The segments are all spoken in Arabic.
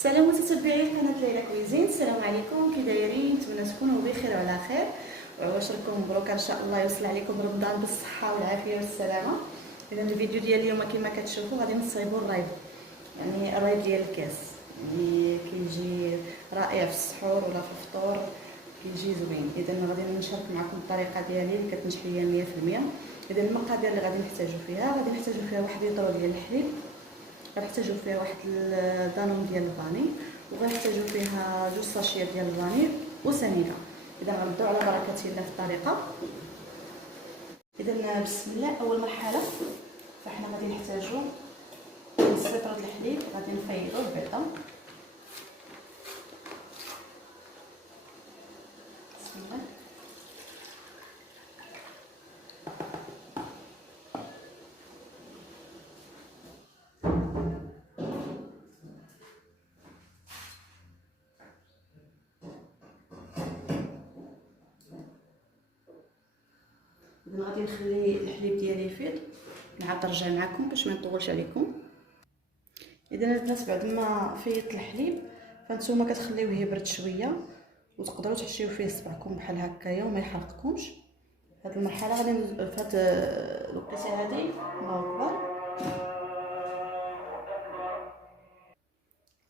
السلام متتبعي قناه ليلى كويزين، السلام عليكم، كي دايرين؟ نتمنى تكونوا بخير وعلى خير وعواشركم مبروك ان شاء الله، يوصل عليكم رمضان بالصحه والعافيه والسلامه. اذا الفيديو ديال اليوم كما كتشوفوا غادي نصايبوا الرايب، يعني الرايب ديال الكاس، يعني كيجي رائع في السحور ولا في الفطور، كيجي زوين. اذا غادي نشارك معكم الطريقه ديالي اللي كتنجح ليا 100%. اذا المقادير اللي غادي نحتاجو فيها، غادي نحتاجو فيها 1 لتر ديال الحليب، غنحتاجو فيها واحد الدانون ديال الفاني، وغنحتاجو فيها 2 ساشيات ديال الفاني وسنيده. اذا غنبداو على بركه الله في الطريقه. اذا بسم الله. اول مرحله فاحنا غادي نحتاجو نص لتر الحليب، غادي نفيضو البيضه. بسم الله. اذا غادي نخلي الحليب ديالي يفيض، نعاود نرجع معكم باش ما نطولش عليكم. اذا البنات بعد ما فيضت الحليب فانتوما كتخليوه يبرد شويه، وتقدروا تحشيو فيه صبعكم بحال هكايا وما يحرقكمش. هاد المرحله غادي في هاد الوقيته هادي الله اكبر.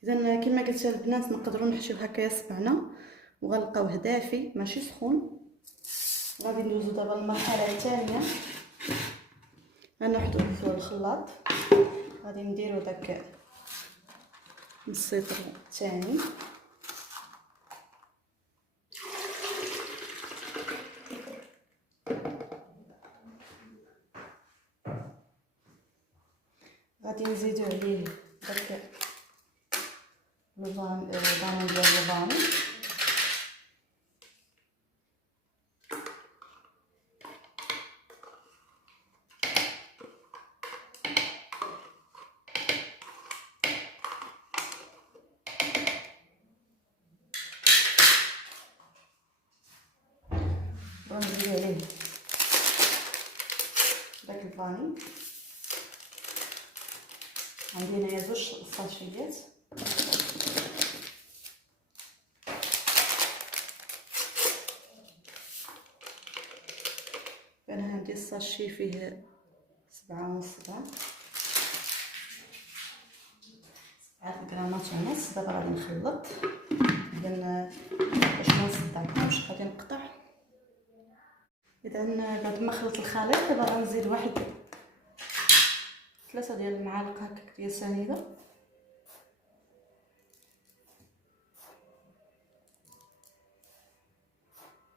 اذا كما قلت البنات نقدروا نحشيو هكايا صبعنا وغنلقاوه دافي ماشي سخون. غادي ندوزو دابا للمرحله الثانيه، غنوحدوه في الخلاط. غادي نديرو داك نص لتر الثاني، غادي نزيدو عليه داك الدانون ديال الفاني، ونزيدو عليه داك الفاني. عندي هنايا 2 ساشيات. انا عندي الساشي فيه 7.5 غرامات ونص. دابا غادي نخلط. اذا باش ما نصدعكمش غادي نقطع. اذا بعد ما خلطت الخليط دابا غنزيد واحد 3 ديال المعالق هكاك ديال سنيده،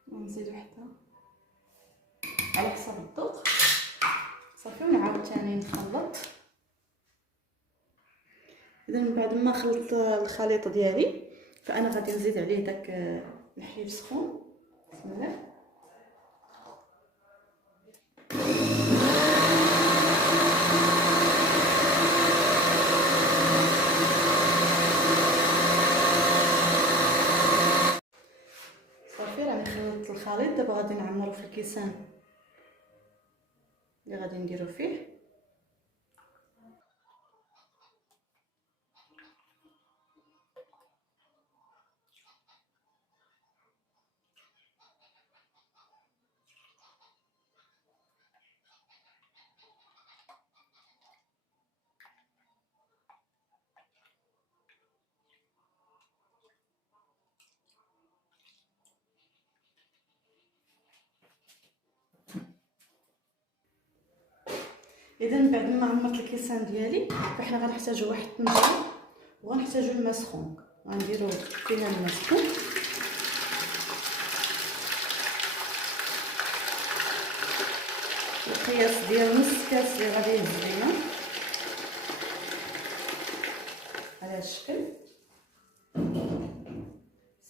ونزيد وحده على حسب الذوق صافي، ونعاود ثاني نخلط. اذا من بعد ما خلطت الخليط ديالي فانا غادي نزيد عليه داك الحليب سخون. بسم الله. صافي راني خلطت الخليط. دابا غادي نعمرو في الكيسان اللي غادي نديرو فيه. اذا بعد ما عمرت الكيسان ديالي فاحنا غنحتاجو واحد الطنجره، وغنحتاجو الماء سخون. غنديرو فيها الماء سخون، القياس ديال نص كاس اللي غادي يهز لينا على هذا الشكل.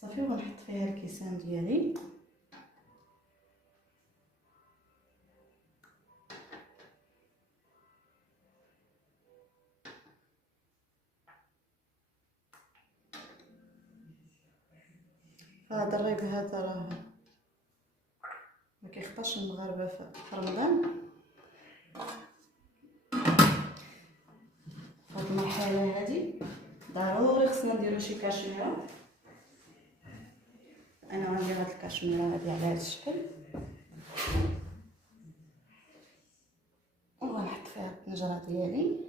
صافي وغنحط فيها الكيسان ديالي. هذا الريب هذا راه ما كيخطاش المغاربه في رمضان. في هذه المرحله هذه ضروري خصنا نديرو شي كاشميره. انا غندير هاد الكاشميره هادي على هاد الشكل وغنحط فيها الطنجره ديالي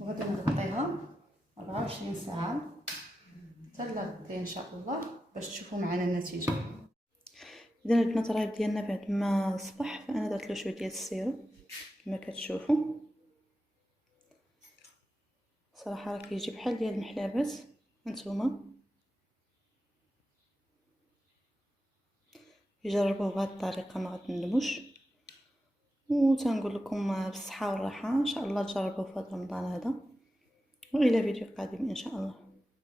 وغادي نغطيها 24 ساعه حتى لغدا ان شاء الله باش تشوفوا معنا النتيجه. اذا البنات الرهيب ديالنا بعد ما صبح فانا درت له شويه ديال السيرو كما كتشوفوا. صراحه راه كيجي بحال ديال المحلابات. هانتوما جربوه بهذه الطريقه ما غتندموش، وتنقول لكم بالصحه والراحه ان شاء الله تجربوه في هذا رمضان هذا، والى فيديو قادم ان شاء الله.